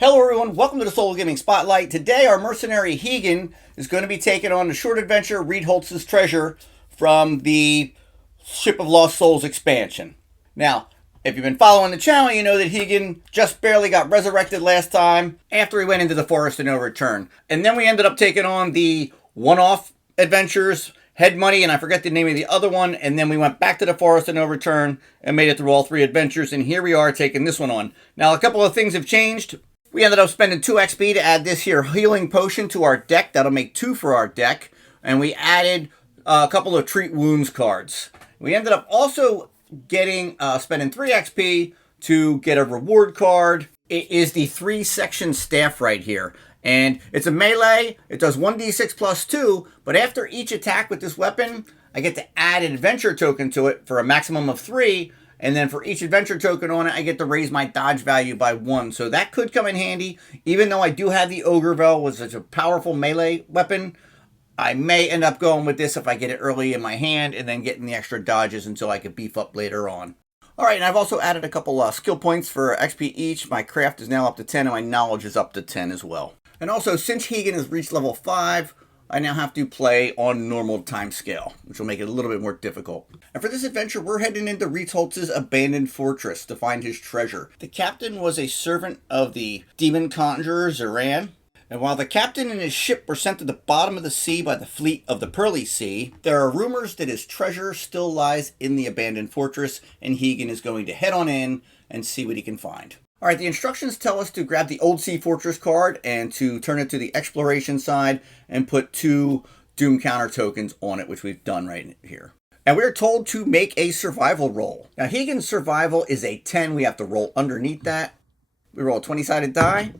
Hello everyone, welcome to the Solo Gaming Spotlight. Today our mercenary Heigan is going to be taking on the short adventure Rietholtz's Treasure from the Ship of Lost Souls expansion. Now, if you've been following the channel, you know that Heigan just barely got resurrected last time after he went into the Forest of No Return. And then we ended up taking on the one-off adventures, Head Money, and I forget the name of the other one, and then we went back to the Forest of No Return and made it through all three adventures, and here we are taking this one on. Now, a couple of things have changed. We ended up spending 2 XP to add this here healing potion to our deck. That'll make 2 for our deck. And we added a couple of treat wounds cards. We ended up also getting spending 3 XP to get a reward card. It is the 3-section staff right here. And it's a melee. It does 1d6 plus 2. But after each attack with this weapon, I get to add an adventure token to it for a maximum of 3. And then for each adventure token on it, I get to raise my dodge value by 1. So that could come in handy. Even though I do have the Ogre Vel, which is a powerful melee weapon, I may end up going with this if I get it early in my hand and then getting the extra dodges until I can beef up later on. Alright, and I've also added a couple skill points for XP each. My craft is now up to 10 and my knowledge is up to 10 as well. And also, since Heigan has reached level 5, I now have to play on normal time scale, which will make it a little bit more difficult. And for this adventure, we're heading into Rietholtz's abandoned fortress to find his treasure. The captain was a servant of the demon conjurer Zeran. And while the captain and his ship were sent to the bottom of the sea by the fleet of the Pearly Sea, there are rumors that his treasure still lies in the abandoned fortress, and Heigan is going to head on in and see what he can find. Alright, the instructions tell us to grab the Old Sea Fortress card and to turn it to the exploration side and put 2 Doom counter tokens on it, which we've done right here. And we're told to make a survival roll. Now, Heigan's survival is a 10. We have to roll underneath that. We roll a 20-sided die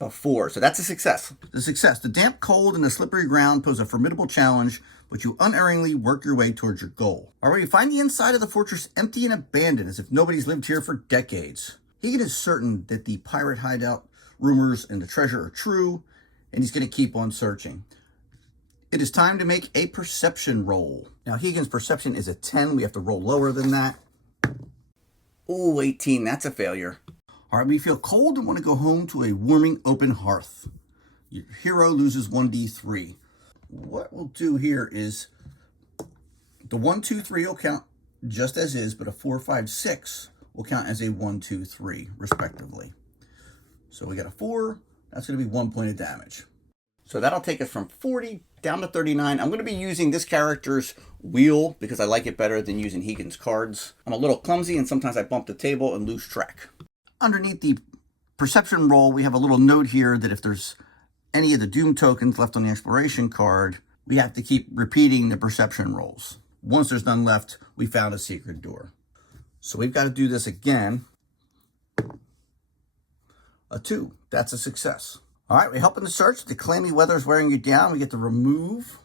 of 4, so that's a success. The success. The damp, cold, and the slippery ground pose a formidable challenge, but you unerringly work your way towards your goal. Alright, you find the inside of the fortress empty and abandoned, as if nobody's lived here for decades. Heigan is certain that the pirate hideout rumors and the treasure are true, and he's going to keep on searching. It is time to make a perception roll. Now, Heigan's perception is a 10. We have to roll lower than that. Oh, 18. That's a failure. All right, we feel cold and want to go home to a warming open hearth. Your hero loses 1d3. What we'll do here is the 1, 2, 3 will count just as is, but a 4, 5, 6 will count as a 1, 2, 3, respectively. So we got a 4. That's going to be 1 point of damage. So that'll take us from 40 down to 39. I'm going to be using this character's wheel because I like it better than using Heigan's cards. I'm a little clumsy and sometimes I bump the table and lose track. Underneath the perception roll, we have a little note here that if there's any of the Doom tokens left on the exploration card, we have to keep repeating the perception rolls. Once there's none left, we found a secret door. So we've got to do this again. A 2. That's a success. All right, we're helping the search. The clammy weather is wearing you down. We get to remove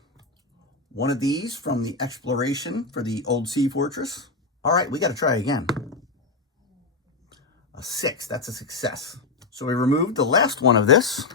one of these from the exploration for the Old Sea Fortress. All right, we got to try again. A 6. That's a success. So we removed the last one of this.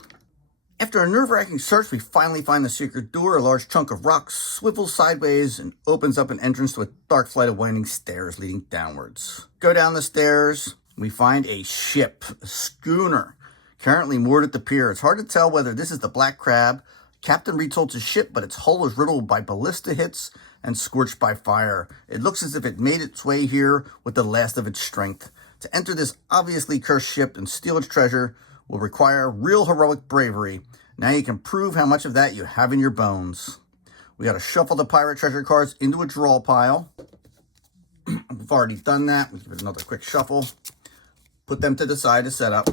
After a nerve-wracking search, we finally find the secret door. A large chunk of rock swivels sideways and opens up an entrance to a dark flight of winding stairs leading downwards. Go down the stairs. We find a ship, a schooner, currently moored at the pier. It's hard to tell whether this is the Black Crab, Captain Rietholtz's ship, but its hull is riddled by ballista hits and scorched by fire. It looks as if it made its way here with the last of its strength. To enter this obviously cursed ship and steal its treasure will require real heroic bravery. Now you can prove how much of that you have in your bones. We got to shuffle the pirate treasure cards into a draw pile. We've already done that. We give it another quick shuffle. Put them to the side to set up.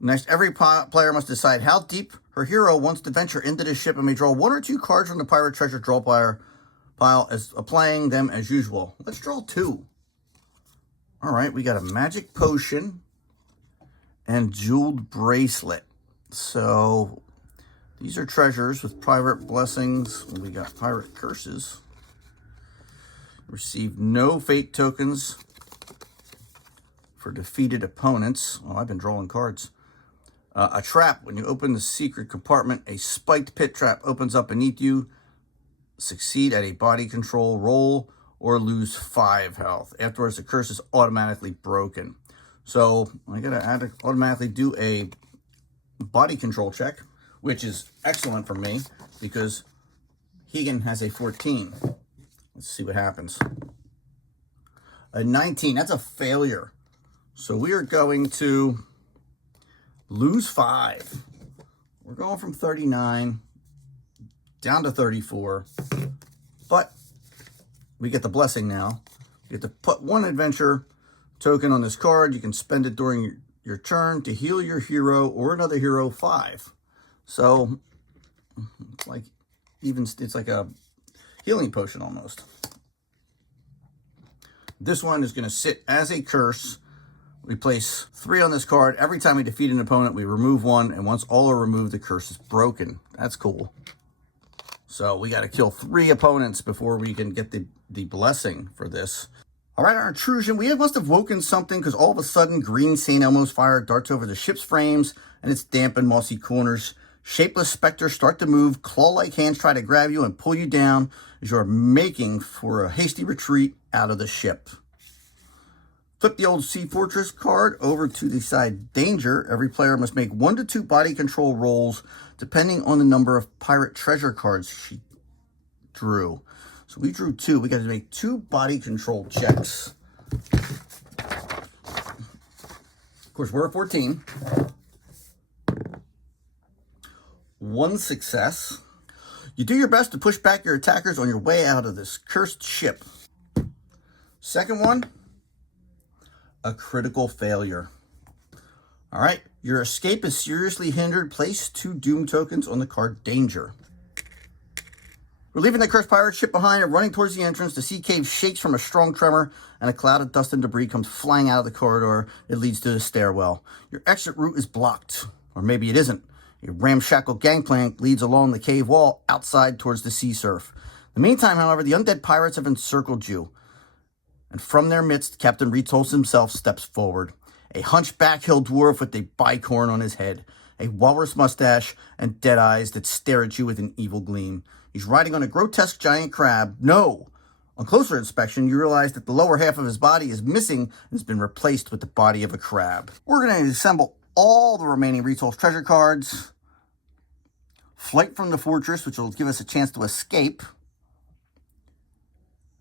Next, every player must decide how deep her hero wants to venture into the ship and may draw 1 or 2 cards from the pirate treasure draw pile as applying them as usual. Let's draw 2. All right, we got a magic potion and jeweled bracelet. So these are treasures with pirate blessings. We got pirate curses. Receive no fate tokens for defeated opponents. Oh, I've been drawing cards. A trap. When you open the secret compartment, a spiked pit trap opens up beneath you. Succeed at a body control roll or lose 5 health. Afterwards, the curse is automatically broken. So I gotta automatically do a body control check, which is excellent for me because Heigan has a 14. Let's see what happens. A 19, that's a failure. So we are going to lose 5. We're going from 39 down to 34, but we get the blessing now. You get to put 1 adventure token on this card. You can spend it during your turn to heal your hero or another hero 5. So it's like it's like a healing potion almost. This one is going to sit as a curse. We place 3 on this card. Every time we defeat an opponent, we remove 1, and once all are removed, the curse is broken. That's cool. So we got to kill 3 opponents before we can get the blessing for this. All right, our intrusion. We must have woken something because all of a sudden, green St. Elmo's fire darts over the ship's frames and its damp and mossy corners. Shapeless specters start to move. Claw-like hands try to grab you and pull you down as you are making for a hasty retreat out of the ship. Flip the old Sea Fortress card over to the side Danger. Every player must make 1 to 2 body control rolls depending on the number of pirate treasure cards she drew. So we drew 2. We got to make 2 body control checks. Of course, we're at 14. 1 success. You do your best to push back your attackers on your way out of this cursed ship. Second one, a critical failure. All right, your escape is seriously hindered. Place 2 doom tokens on the card Danger. We're leaving the cursed pirate ship behind and running towards the entrance. The sea cave shakes from a strong tremor, and a cloud of dust and debris comes flying out of the corridor. It leads to the stairwell. Your exit route is blocked, or maybe it isn't. A ramshackle gangplank leads along the cave wall outside towards the sea surf. In the meantime, however, the undead pirates have encircled you, and from their midst, Captain Rietholtz himself steps forward. A hunchback hill dwarf with a bicorn on his head, a walrus mustache, and dead eyes that stare at you with an evil gleam. He's riding on a grotesque giant crab. No! On closer inspection, you realize that the lower half of his body is missing and has been replaced with the body of a crab. We're going to assemble all the remaining Rietholtz treasure cards. Flight from the fortress, which will give us a chance to escape.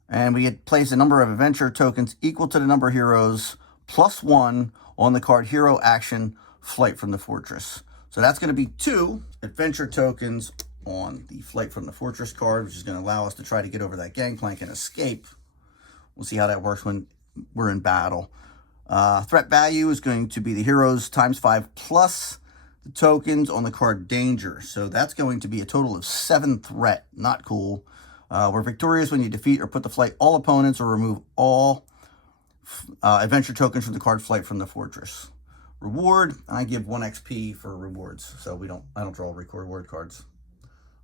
And we had placed a number of adventure tokens equal to the number of heroes, +1 on the card Hero Action, Flight from the Fortress. So that's going to be 2 adventure tokens on the Flight from the Fortress card, which is going to allow us to try to get over that gangplank and escape. We'll see how that works when we're in battle. Threat value is going to be the heroes ×5 plus the tokens on the card Danger. So that's going to be a total of 7 threat. Not cool. We're victorious when you defeat or put to flight all opponents or remove all adventure tokens from the card Flight from the Fortress. Reward, I give 1 XP for rewards, so I don't draw reward cards.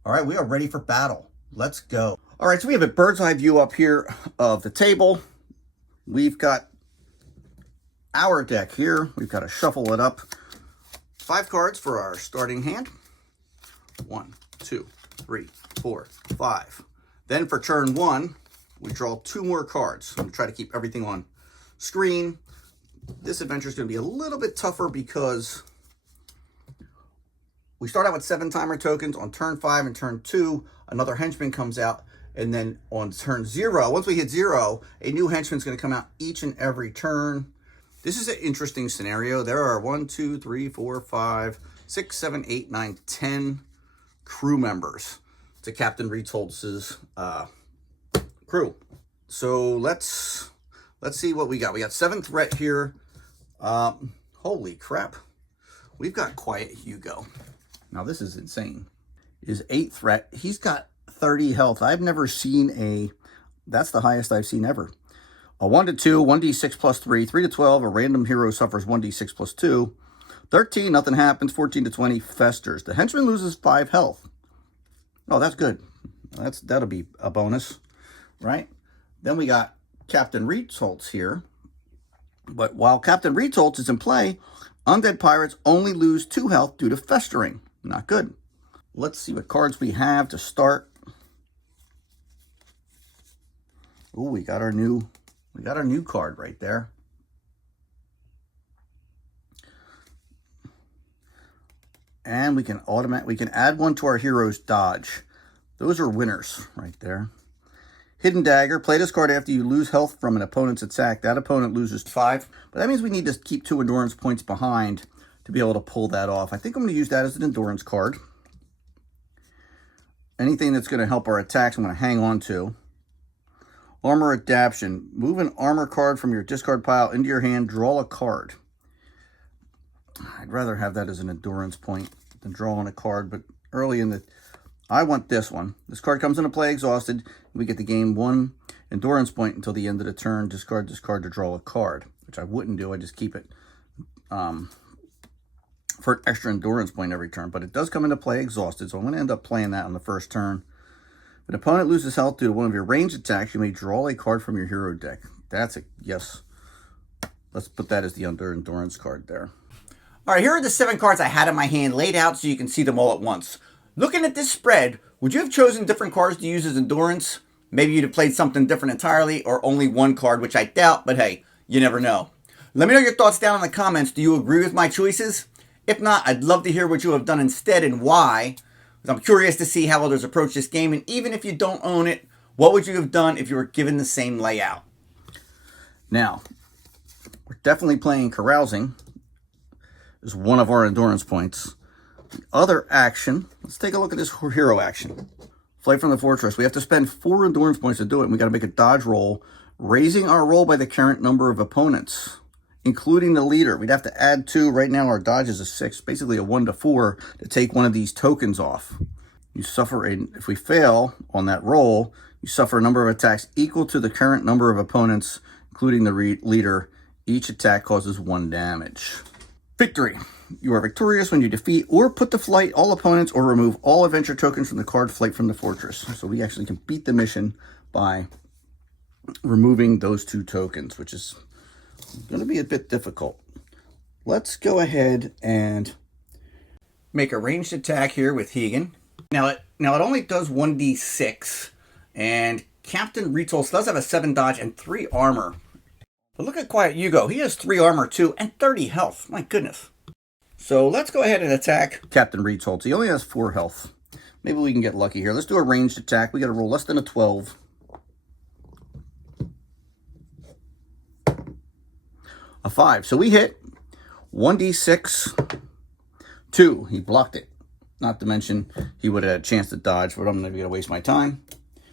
All right, we are ready for battle. Let's go. All right, so we have a bird's eye view up here of the table. We've got our deck here. We've got to shuffle it up. 5 cards for our starting hand. 1, 2, 3, 4, 5. Then for turn 1, we draw 2 more cards. I'm going to try to keep everything on screen. This adventure is going to be a little bit tougher because we start out with 7 timer tokens. On turn 5 and turn 2, another henchman comes out. And then on turn 0, once we hit 0, a new henchman is going to come out each and every turn. This is an interesting scenario. There are 1, 2, 3, 4, 5, 6, 7, 8, 9, 10 crew members to Captain Rietholtz's crew. So let's see what we got. We got 7 threat here. Holy crap. We've got Quiet Hugo. Now this is insane. Is 8 threat. He's got 30 health. I've never seen that's the highest I've seen ever. A 1 to 2, 1d6 plus 3, 3 to 12, a random hero suffers 1d6 plus 2. 13, nothing happens. 14 to 20, festers. The henchman loses 5 health. Oh, that's good. That'll be a bonus, right? Then we got Captain Rietholtz here. But while Captain Rietholtz is in play, undead pirates only lose 2 health due to festering. Not good. Let's see what cards we have to start. Oh, we got our new card right there. And we can add one to our hero's dodge. Those are winners right there. Hidden Dagger. Play this card after you lose health from an opponent's attack. That opponent loses 5. But that means we need to keep 2 endurance points behind to be able to pull that off. I think I'm going to use that as an endurance card. Anything that's going to help our attacks, I'm going to hang on to. Armor Adaption. Move an armor card from your discard pile into your hand. Draw a card. I'd rather have that as an endurance point than drawing a card, but early in the... I want this one. This card comes into play exhausted. We get to gain 1 endurance point until the end of the turn. Discard this card to draw a card, which I wouldn't do. I just keep it for an extra endurance point every turn. But it does come into play exhausted, so I'm going to end up playing that on the first turn. If an opponent loses health due to one of your ranged attacks, you may draw a card from your hero deck. That's a yes. Let's put that as the endurance card there. All right, here are the 7 cards I had in my hand laid out so you can see them all at once. Looking at this spread, would you have chosen different cards to use as endurance? Maybe you'd have played something different entirely, or only one card, which I doubt, but hey, you never know. Let me know your thoughts down in the comments. Do you agree with my choices? If not, I'd love to hear what you have done instead and why. I'm curious to see how others approach this game, and even if you don't own it, what would you have done if you were given the same layout? Now, we're definitely playing Carousing as one of our endurance points. The other action, let's take a look at this hero action. Flight from the Fortress. We have to spend 4 endurance points to do it, and we got to make a dodge roll, raising our roll by the current number of opponents, including the leader. We'd have to add 2. Right now, our dodge is a 6, basically a 1 to 4, to take one of these tokens off. You suffer if we fail on that roll, you suffer a number of attacks equal to the current number of opponents, including the leader. Each attack causes 1 damage. Victory. You are victorious when you defeat or put to flight all opponents or remove all adventure tokens from the card Flight from the Fortress. So we actually can beat the mission by removing those 2 tokens, which is going to be a bit difficult. Let's go ahead and make a ranged attack here with Heigan. Now it only does 1d6, and Captain Rietholtz does have a 7 dodge and 3 armor. But look at Quiet Hugo. He has 3 armor too and 30 health. My goodness. So let's go ahead and attack Captain Rietholtz. He only has 4 health. Maybe we can get lucky here. Let's do a ranged attack. We got to roll less than a 12. A 5. So we hit 1d6, 2. He blocked it. Not to mention he would have had a chance to dodge, but I'm not going to waste my time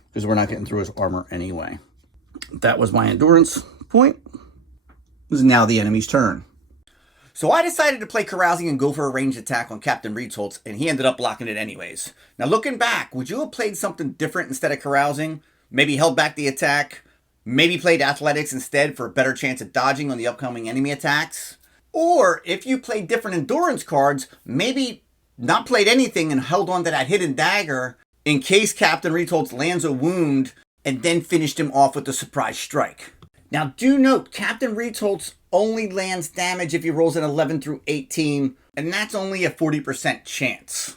because we're not getting through his armor anyway. That was my endurance point. This is now the enemy's turn. So I decided to play Carousing and go for a ranged attack on Captain Rietholtz, and he ended up blocking it anyways. Now looking back, would you have played something different instead of Carousing? Maybe held back the attack? Maybe played Athletics instead for a better chance at dodging on the upcoming enemy attacks? Or if you played different endurance cards, maybe not played anything and held on to that Hidden Dagger in case Captain Rietholtz lands a wound and then finished him off with a surprise strike. Now do note, Captain Rietholtz only lands damage if he rolls an 11 through 18, and that's only a 40% chance.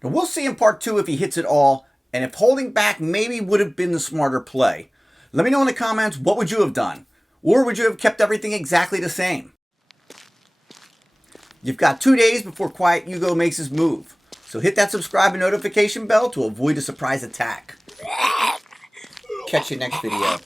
Now we'll see in part 2 if he hits it all, and if holding back maybe would have been the smarter play. Let me know in the comments, what would you have done? Or would you have kept everything exactly the same? You've got 2 days before Quiet Hugo makes his move, so hit that subscribe and notification bell to avoid a surprise attack. Catch you next video.